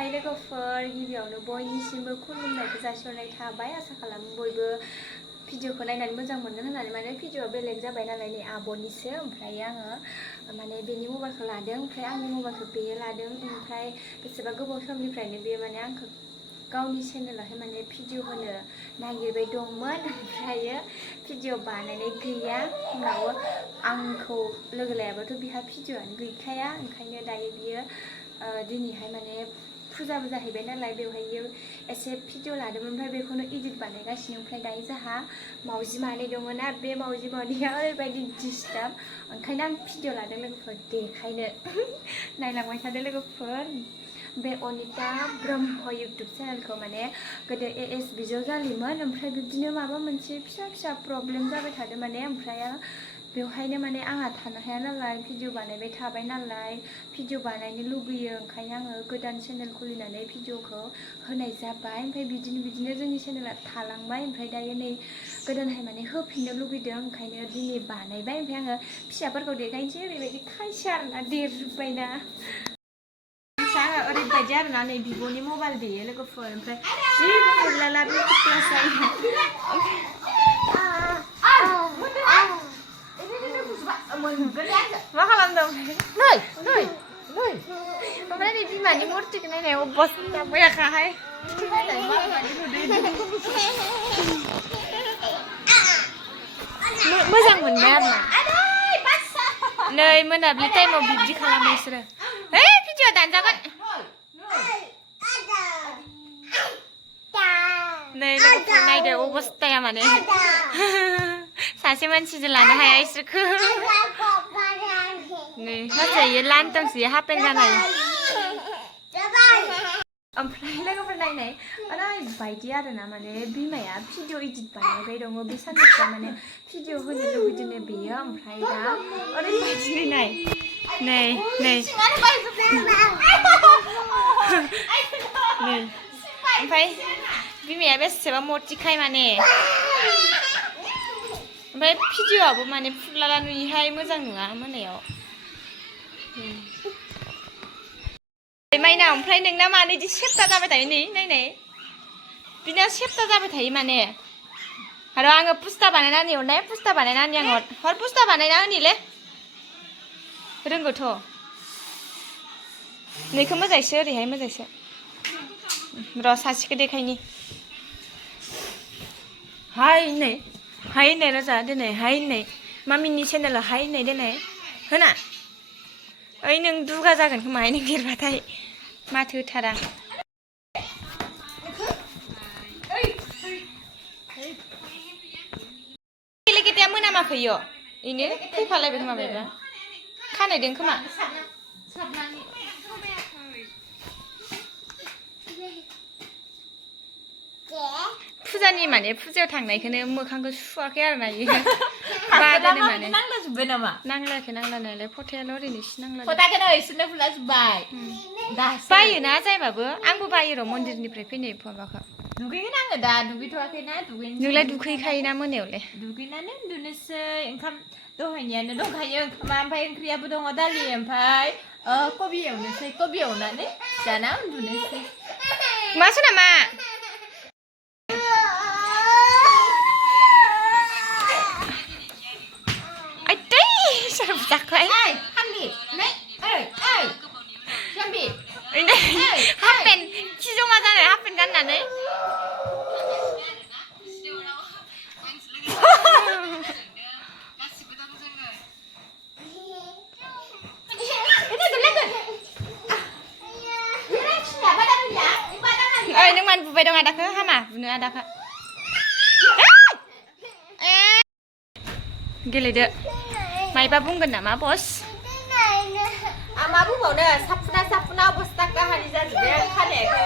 ओमफ्राय लोगोफोर गिबियावनो बयनिसिमबो खुलुमनायखौ जासिहरनाय थाबाय आसा खालामो बयबो भिडिअखौ नायनानै मोजां मोनगोन होननानै माने भिडिअआ बेलेग जाबाय नालाय नै आब'निसो ओमफ्राय आङो माने बेनि मबाइलखौ लादों ओमफ्राय आंनि मबाइलखौ बेयो लादों ओमफ्राय बेसेबा गोबाव समनिफ्रायनो बेयो माने आंखौ गावनि चेनेलावहाय माने भिडिअ होनो नागिरबाय दंमोन ओमफ्रायो भिडिअ बानायनाय गैया उनाव आंखौ लोगो लायाबाथ' बिहा भिडिअआनो गैखाया ओंखायनो दायो बियो दिनैहाय माने फुजाबो जाहैबाय नालाय बेवहाय एसे भिडिअ लादोंमोन ओमफ्राय बेखौनो इडिट बानायगासिनो ओमफ्राय दायो जोंहा मावजि मानै दङ ना बे मावजि मानैया ओरैबायदि डिस्टार्ब ओंखायनो आं भिडिअ लादों लोगोफोर देखायनो नायलांबाय थादों लोगोफोर बे अनिता ब्रह्म इउटुब चेनेलखौ माने गोदो एएस बिजावजालिमोन ओमफ्राय बिदिनो माबा मोनसे फिसा फिसा प्रब्लेम जाबाय थादों माने ओमफ्राय बेवहायनो माने आंहा थानो हाया नालाय भिडिअ बानायबाय थाबाय नालाय भिडिअ बानायनो लुगैयो ओंखायनो आङो गोदान चेनेल खुलिनानै भिडिअखौ होनाय जाबाय ओमफ्राय बिदिनो जोंनि चेनेला थालांबाय ओमफ्राय दायो नै गोदानहाय माने होफिननो लुगैदों ओंखायनो दिनै बानायबाय ओमफ्राय आङो फिसाफोरखौ देखायनोसै ओरैबायदि खायसे आरोना देरजोब्बायना आङो ओरैबायदि आरोना नै बिब'नि मबाइल बेयो लोगोफोर ओमफ्राय जि गुफुरलाला बे क्लास जायो मा खालामदों ओमफ्राय नै बिमानि मुर्तिखौ नायनाय अबस्था फैयाखाहाय मोजां मोनबाय आरो नै मोनाबिलि टाइमाव बिदि खालामो बिसोरो है भिडिअ दानजागोन नै लोगोफोर नायदो अबस्थाया माने सासे मानसिजों लानो हाया इसोरखौ नै हाजायो लानथांसो हाफेन जानाय ओमफ्राय लोगोफोर नायनाय ओरैबायदि आरोना माने बिमाया भिडिअ इडिट बानायबाय दङ बे साननैसोआ माने भिडिअ होनो लुगैदों बेयो ओमफ्राय दा ओरैबायदि नै नै नै ओमफ्राय बिमाया बेसेबा मटिखाय माने ओमफ्राय भिडिअआबो माने फुरलाला नुयोहाय मोजां नङा मोनायाव माइना ओमफ्राय नोंना मानो बिदि सेप्ता जाबाय थायो नै नायनाय बिना सेप्ता जाबाय थायो माने आरो आङो पुस्ता बानायनानै हरनाय पुस्ता बानायनानै आं हर पुस्ता बानायना होनिले रोंगौथ' नैखौ मोजांसो ओरैहाय मोजांसो र' सासेखौ देखायनि हाय नै राजा दिनै हाय नै मामिनि चेनेलाव हाय नै दिनै होना ओइ नों दुगा जागोन खोमा नों देरबाथाय माथो होथारा गेलेगेदेया मोनामाखैयो इनो फैफालायबाय खोमा बेबा खानायदों खोमा फुजानि माने फुजायाव थांनायखौनो मोखांखौ सुवाखै आरोना इयो बादोनो माने नांलाजोब्बाय नामा नांलायाखै नांलानायालाय फथायाल' ओरैनो एसे नांला फथाखौनो इसोरनो फुलाजोब्बाय बायोना जायबाबो आंबो बायो र' मन्दिरनिफ्राय फैनाय माबाखौ दुगैगोन आङो दा दुगैथ'वाखैना दुगैनोसै नोंलाय दुगैखायोना मोनायावलाय दुगैनानै उन्दुनोसै ओंखाम दहायनियानो दंखायो ओंखामा ओमफ्राय ओंख्रियाबो दङ दालि ओमफ्राय कबि एवनोसै कबि एवनानै जाना उन्दुनोसै मासो नामा जाखाय हाफपेन खि जमा जानाय हाफपेन गाननानै ओइ नों मानो बुबाय दं आदाखौ हामा बुनो आदाखौ गेलेदो मायबा बुंगोन नामा बस आं मा बुंबावनो साफुना अबस्था काहानि जाजोब्बाय खानायाखौ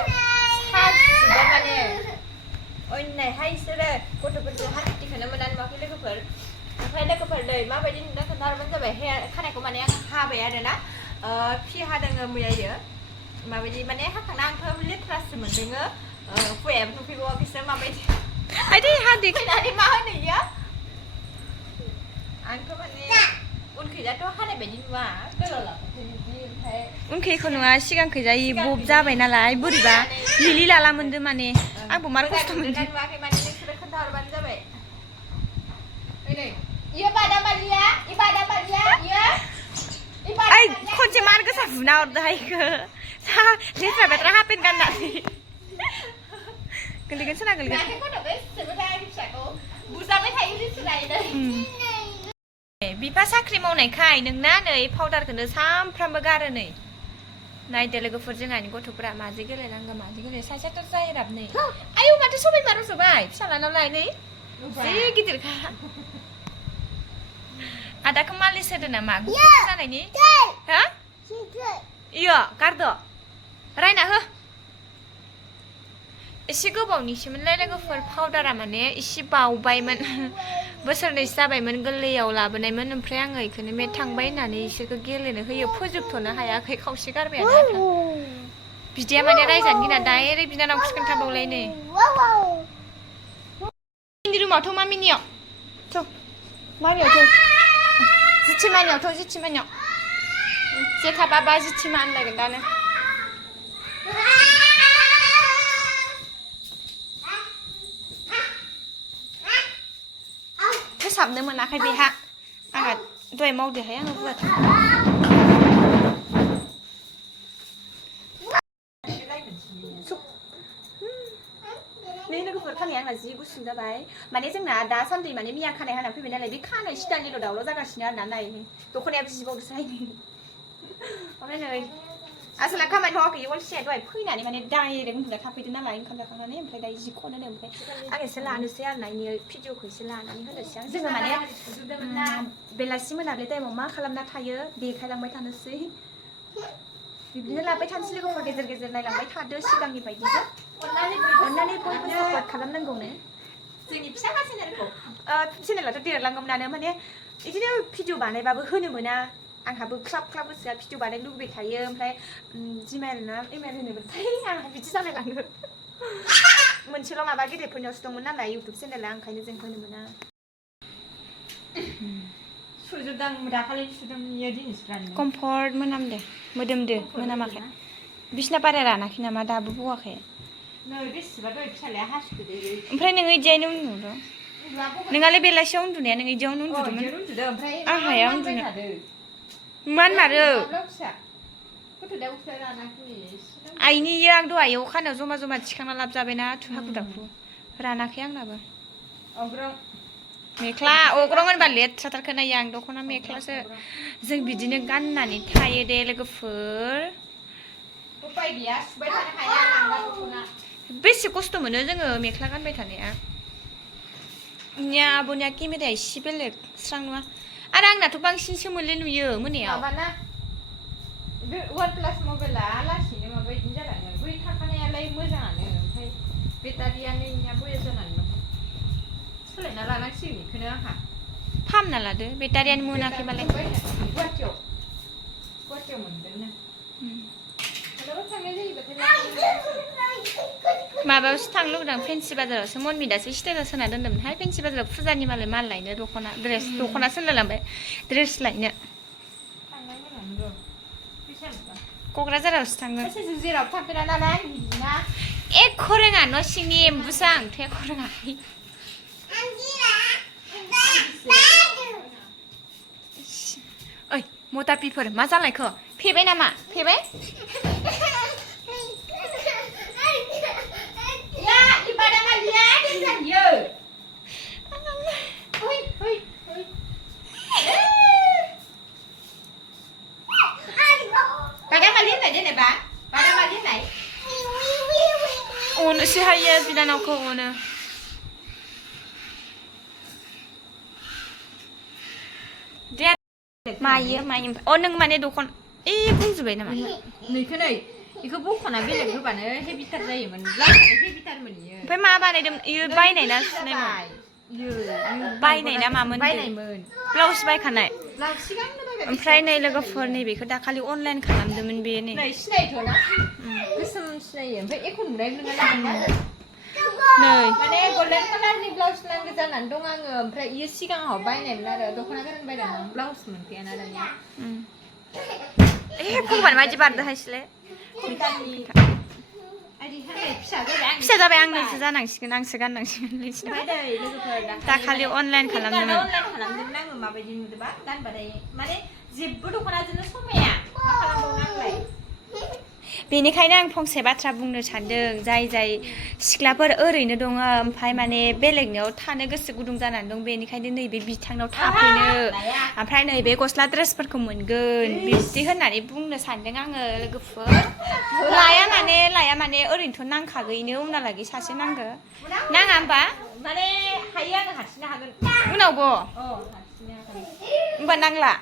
साजोब्बाय माने अयनायहाय इसोरो गथ'फोरजों हाथिखौनो मोननानै नुवाखै लोगोफोर ओमफ्राय लोगोफोर नै माबायदि नुदों खोन्थाहरबानो जाबाय खानायखौ माने आं हाबाय आरोना फि हादों मैयायो माबायदि माने हाखांना आंथ' लेथ्रासो मोनदोङो हौवायाबो नुफैबावाखैसो माबायदि आयदै हादै फैनानै मा होनो इयो आंथ' माने उनखैजाथ' हानाय बायदि नुवा उनखैखौ नङा सिगांखैजाय बब जाबाय नालाय बोरैबा लिलि लाला मोनदो माने आंबो मार खस्थ' मोनदों ओइ खनसे मार गोसा बुना हरदोहाय इखो लेथ्रा बेथ्रा हापेन गाननानै गोलैगोन सोना गोलैगोन बिफा साख्रि मावनायखाय नोंना नै पाउडारखौनो सानफ्रामबो गारो नै नायदो लोगोफोर जोंहानि गथ'फोरा माजों गेलेनांगौ माजों गेले सासेयाथ' जायराब नै आयौ माथो सबाय मा रज'बाय फिसालानावलाय नै जि गिदिरखा आदाखौ मालिस होदो नामा गुफुर जानायनि हा इयो गारदो रायना हो एसे गोबावनिसोमोनलाय लोगोफोर पाउडारा माने एसे बावबायमोन बोसोरनैसो जाबायमोन गोरलैयाव लाबोनायमोन ओमफ्राय आङो इखौनो मे थांबाय होननानै इसोरखौ गेलेनो होयो फोजोबथ'नो हायाखै खावसे गारबायानो आथा बिदिया माने रायजानो गिना डाइरेक्ट बिनानाव खिखोन्थाबावलाय नै मामिनि रुमावथ' मामिनियाव थ' मामियाव थ' जिथिमानियाव थ' जिथिमानियाव जेथा बाबा जिथिमा होनलायगोन दानो फोसाबनो मोनाखै बेहा आंहा दहाय मावदोहाय आङो बुवाखै नै लोगोफोर खानाया आंना जि गुसुं जाबाय माने जोंना दासान्दि माने मिया खानाय हाना फैबाय नालाय बे खानाय सिटानिल' दावराव जागासिनो आरोना नाय दख'नायाबो जिबावदोसोहाय ओमफ्राय नै आसोला खामानि मावाखै अलसिया दहाय फैनानै माने डाइरेक्ट उन्दुना थाफैदो नालाय ओंखाम जाखांनानै ओमफ्राय दायो जि खनो ओमफ्राय आं एसे लानोसै आरोना इनि भिडिअखौ एसे लानानै होनोसै आं जोङो माने बेलासि मोनाबिलि टाइमाव मा खालामना थायो देखायलांबाय थानोसै बिदिनो लाबाय थानोसै लोगोफोर गेजेर गेजेर नायलांबाय थादो सिगांनि बायदिनो अन्नानै बयबो सापर्ट खालामनांगौनो जोंनि फिसा चेनेलखौ चेनेलाथ' देरलांगौमोनानो माने बिदिनो भिडिअ बानायबाबो होनो मोना आंहाबो ख्लाब ख्लाब गोसोआ भिडिअ बानायनो लुबैबाय थायो ओमफ्राय जिमेल ना इमेल होनोबाथाय आंहा बिदि जालायलाङो मोनसेल' माबा गेदेरफोरनियावसो दंमोन नालाय इउटुब चेनेला ओंखायनो जों होनो मोना सुजुदां दाखालि सुदों इयो दिनैसो कम्फर्ट मोनामदो मोदोमदो मोनामाखै बिसिना बारा रानाखै नामा दाबो बवाखै नै बेसेबा दहाय फिसालाया हासुदो ओमफ्राय नोङो इदियानो उन्दुदो नोंहालाय बेलासियाव उन्दुनाया नों इदियावनो उन्दुदोंमोन आं हाया उन्दुनो मानमारो आइनि इयो आं दहाय खानायाव जमा जमा थिखांना लाबजाबायना हाखु दाखु रानाखै आंनाबो मेख्ला अग्रं होनबा लेथ्राथारखौ नायो आं दख'ना मेख्लासो जों बिदिनो गाननानै थायो दे लोगोफोर उपाय गैया सुबाय थानो हाया लांगा दख'ना बेसे खस्थ' मोनो जोङो मेख्ला गानबाय थानाया आब'निया केमेराया एसे बेलेग स्रां नङा आरो आंनाथ' बांसिनसो मोनले नुयो मोनायाव माबाना बे OnePlus मबाइला लासैनो माबा बिदिनो जालाङो बै थाखानायालाय मोजाङानो ओमफ्राय बेटारियानो इनिया बया जानानै दं सोलायना लानांसिगोन बेखौनो आंहा फाहामना लादो बेटारियानो मोनाखैबालाय गुवाहाटियाव मोनगोन माबायावसो थांनो लुगैदों फेन्सि बाजारावसो मनमि दासो स्टेटास होना दोनदोंमोनहाय फेन्सि बाजाराव फुजानि मालाय माल लायनो दख'ना सोलायलांबाय ड्रेस लायनो क'क्राझारावसो थांगोन जेराव थांफेरा नालाय एख' रोङा न' सिंनि एम्बुसो आं एख' रोङाखै ओइ मटापिफोर मा जालायखो फेबाय नामा फेबाय अनोसो हायो बिनानावखौ अनो दे मायो अ नों माने दखन बुंजोबबाय नामा नैखौ नै बेखौ बख'ना बेलेग होबानो हेभिटार जायोमोन हेभिटारमोन इयो ओमफ्राय मा बानायदों इयो बायनाय ना सुनायमोन बायनाय ना मामोन बायनायमोन ब्लाउस बायखानाय ओमफ्राय नै लोगोफोर नैबेखौ दाखालि अनलाइन खालामदोंमोन बे नै सिनायथ'ना गोसोम सिनायो ओमफ्राय एख' नुनाय नङा नै माने गल्डेन कालारनि ब्लाउस नांगौ जानानै दं आङो ओमफ्राय इयो सिगाङाव बायनायमोन आरो दख'ना गोदान बायदोंमोन ब्लाउस मोनफैयाना दानिया फंबाय मायदि बारदोहायसोलै फिसा जाबाय आंनोसो जानांसिगोन आंसो गाननांसिगोन दाखालि अनलाइन खालामदोंमोन आङो माबायदि नुदोंबा गानबाथाय माने जेबो दख'नाजोंनो समाया मा खालामबावनो आंलाय बेनिखायनो आं फंसे बाथ्रा बुंनो सानदों जाय सिख्लाफोर ओरैनो दङ ओमफ्राय माने बेलेगनियाव थानो गोसो गुदुं जानानै दं बेनिखायनो नैबे बिथांनाव थाफैनो ओमफ्राय नैबे गस्ला ड्रेसफोरखौ मोनगोन बिदि होननानै बुंनो सानदों आङो लोगोफोर लाया माने ओरैनोथ' नांखागौनो उनावलागै सासे नांगौ नाङा होमबा माने हायो आङो हारसिंनो हागोन उनावबो हारसिंनो हागोन होमबा नांला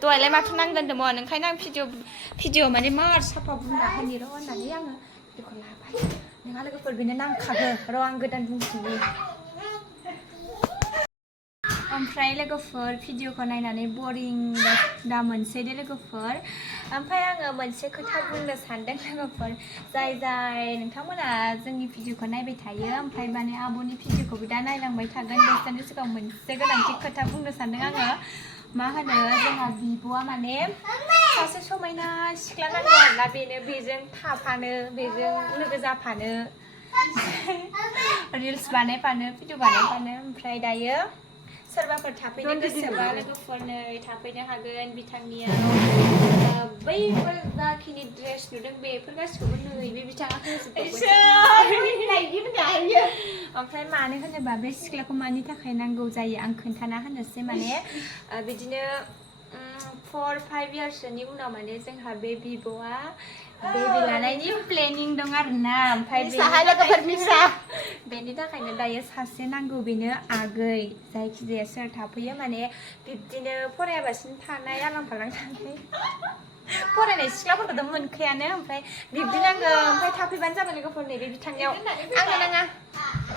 दहायलाय माथो नांगोनदोंमोन ओंखायनो आं भिडिअ माने मार साफा बुंना होनि र' होननानै आङो भिडिअखौ लाबाय नोंहा लोगोफोर बेनो नांखागो र' आं गोदान बुंफिनि ओमफ्राय लोगोफोर भिडिअखौ नायनानै बरिं दा मोनसै दे लोगोफोर ओमफ्राय आङो मोनसे खोथा बुंनो सानदों लोगोफोर जाय नोंथांमोना जोंनि भिडिअखौ नायबाय थायो ओमफ्राय माने आब'नि भिडिअखौबो दा नायलांबाय थागोन बिसोरनि सिगाङाव मोनसे गोनांथि खोथा बुंनो सानदों आङो मा होनो जोंहा बिब'आ माने सासे समायना सिख्ला नांगौ आरोना बेजों थाफानो बेजों लोगो जाफानो रिल्स बानायफानो भिडिअ बानायफानो ओमफ्राय दायो सोरबाफोर थाफैनो गोसोबा लोगोफोरनो थाफैनो हागोन बिथांनियाव बैफोर जाखिनि ड्रेस नुदों बेफोर गासिखौबो नैबे बिथाङा ओमफ्राय मानो होनोबा बे सिख्लाखौ मानि थाखाय नांगौ जायो आं खोन्थाना होनोसै माने बिदिनो 4-5 इयार्सनि उनाव माने जोंहा बे बिब'आ बेबि लानायनि प्लेनिं दं आरोना ओमफ्राय बेनि थाखायनो दायो सासे नांगौ बेनो आगै जायखिजाया सोर थाफैयो माने बिब्दिनो फरायाबासिनो थानाय आलां फालां थानाय फरायनाय सिख्लाफोरखौथ' मोनखायानो ओमफ्राय बिब्दि नांगौ ओमफ्राय थाफैबानो जाबाय लोगोफोर नैबे बिथांनियाव आंनो नाङा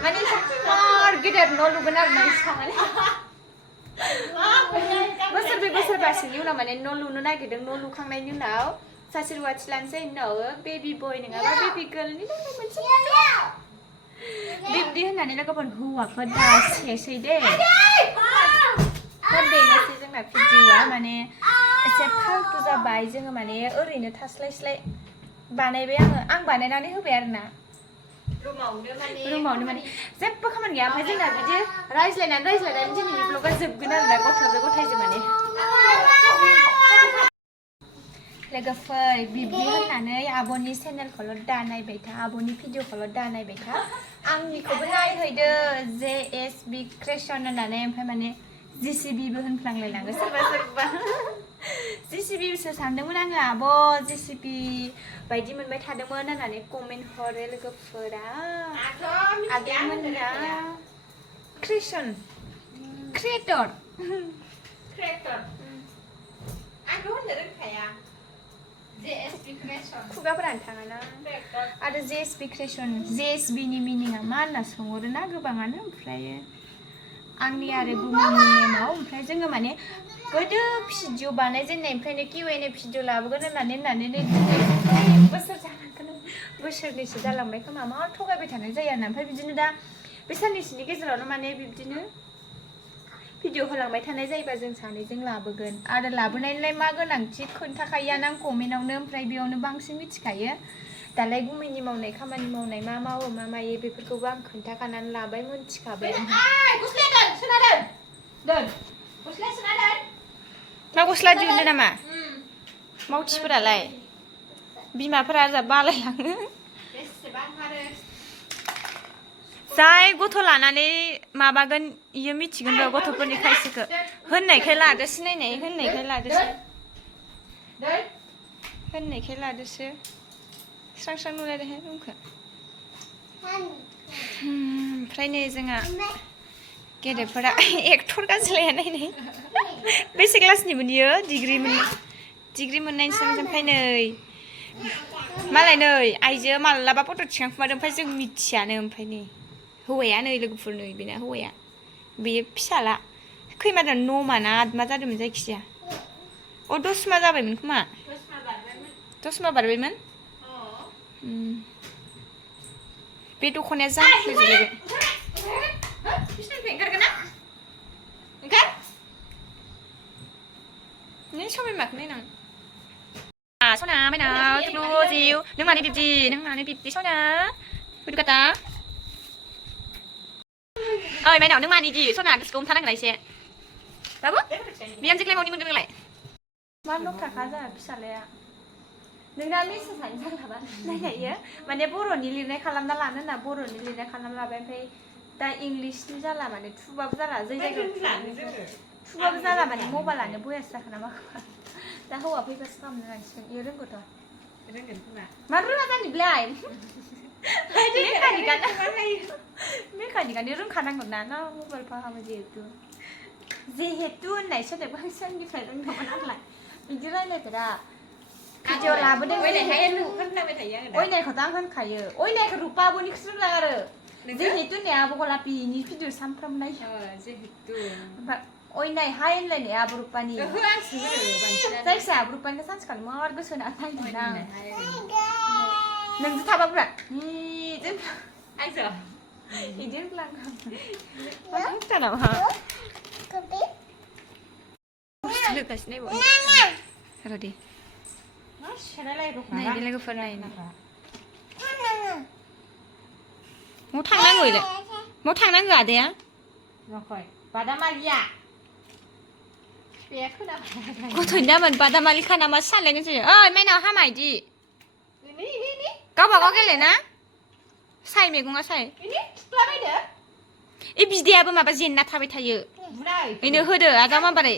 माने मार गेदेर न' लुगोन आरोना बोसोरब्रै बोसोरबासोनि उनाव माने न' लुनो नागिरदों न' लुखांनायनि उनाव सासे रुवाथि लानोसै उनाव बेबि बय नङाबा बेबि गार्लनि थाखाय मोनसे बिब्दि होननानै लोगोफोर हौवाखौ दासेसै दे बेनोसै जोंना भिडिअआ माने एसे फाल्तु जाबाय जोङो माने ओरैनो थास्लायस्लाय बानायबाय आं बानायनानै होबाय आरोना रुमावनो माने जेबो खामानि गैया ओमफ्राय जोंना बिदि रायज्लायनानै दिनैनि ब्लगा जोबगोन आरोना गथ'जों माने लोगोफोर बिब्दि होननानै आब'नि चेनेलखौल' दा नायबाय था आब'नि भिडिअखौल' दा नायबाय था आंनिखौबो नायहैदो JSB क्रिएसन होननानै ओमफ्राय माने JCBबो होनफ्लांलायलाङो सोरबा JCBसो सानदोंमोन आङो आब' JCB बायदि मोनबाय थादोंमोन होननानै कमेन्ट हरो लोगोफोरा आगैमोना क्रिएसन क्रिएटर आंथ' होननो रोंखाया JSB क्रिएसन खुगाफोरानो थाङाना आरो JSB क्रिएसन JSBनि मिनिङा मा होनना सोंहरोना गोबाङानो ओमफ्राय आंनि आरो गुबुननि नेमाव ओमफ्राय जोङो माने गोदो भिडिअ बानायजेननायनिफ्रायनो Q&A भिडिअ लाबोगोन होननानै बोसोर जालांगोन बोसोरनैसो जालांबाय खोमा मा थगायबाय थानाय जायो आरोना ओमफ्राय बिदिनो दा बे साननैसोनि गेजेरावनो माने बिब्दिनो भिडिअ होलांबाय थानाय जायोबा जों सानैजों लाबोगोन आरो लाबोनायनिलाय मा गोनांथि खोन्थाखायोआनो आं कमेन्टआवनो ओमफ्राय बेयावनो बांसिन मिथिखायो दालाय गुमैनि मावनाय खामानि मावनाय मा मावो मा मायो बेफोरखौबो आं खोन्थाखानानै लाबाय मोनथिखाबाय मा गस्ला दिहुनदो नामा मावथिफोरालाय बिमाफोरा जा बालायलाङो जाय गथ' लानानै माबागोन इयो मिथिगोन र' गथ'फोरनि खायसेखौ होननायखाय लादोसो नायनाय होननायखाय लादोसो स्रां स्रां नुलायदोंहाय रुमखौ ओमफ्राय नै जोंहा गेदेरफोरा एक्टर गाज्लाया नायनाय बेसे क्लासनिमोन इयो डिग्रि मोननायनिसो ओमफ्राय नै मालाय नै आइजो मालाबा फट' थिखांखुमादों ओमफ्राय जों मिथियानो ओमफ्राय नै हौवाया नै लोगोफोर नै बेना हौवाया बेयो फिसाला खैमादा न'मा ना आदमा जादोंमोन जायखिजाया दसमा जाबायमोन खोमा दसमा बारबायमोन बे दख'नाया जामफ्लेजोबलायबाय समाय माखौ नायनां 많이 삐삐 nâng 많이 삐삐 소나 우리 갔다 ơi mày nào nước 많이 gì số nào cũng thằng này xe đó bố miếng 찍래 먹니 먹는 거래 만록 다 가자 비쌀래야 नोंना मेसेज हानि जालाबा नायनायो माने बर'नि लिरनाय खालामना लानो होनना बर'नि लिरनाय खालामना लाबाय ओमफ्राय दा इंलिशनि जाला माने थुबाबो जाला जै जायगायाव थुबाबो जाला माने मबाइलानो बयासो जाखोना माखोबा दा हौवा फैबासो खालामनो नांसिगोन इयो रोंगौथ' मा रोङा जानो बिलाय मेकानिकानो रोंखानांगौ ना ना मबाइल फाहामो जिहेतु होननाय सोदोब गांसोनिफ्राय रोंदोंमोन आंलाय बिदि रायलायफेरा भिडिअ लाबोदों अयनायखौथ' आं होनखायो अयनायखौ रुपा आब'निखौसो रोंला आरो जिहेतु होननाय आब' गलापिनि भिडिअ सानफ्रामबो नायो ओमफ्राय अयनाय हाय होनलायनाय आब' रुपानि जायखिजाया आब' रुपानिखौ सानसेखालि मार गोसो होना नायदोंना आं नोंजों थाबाब्रा बिदि होनफ्लाङो नामा लोगोगासिनो रदि नायदो लोगोफोर नायनो माव थांनांगौ इलाय माव थांनांगौ आदाया बादामालिया बिफाया खोनाबाय गथ'नि नामानो बादामालिखा नामा सानलायनोसै ओइ माइनाव हामा इदि गावबागाव गेलेना साय मैगङा साय ए बिदायाबो माबा जेन्ना थाबाय थायो बेनो होदो आजा माबारै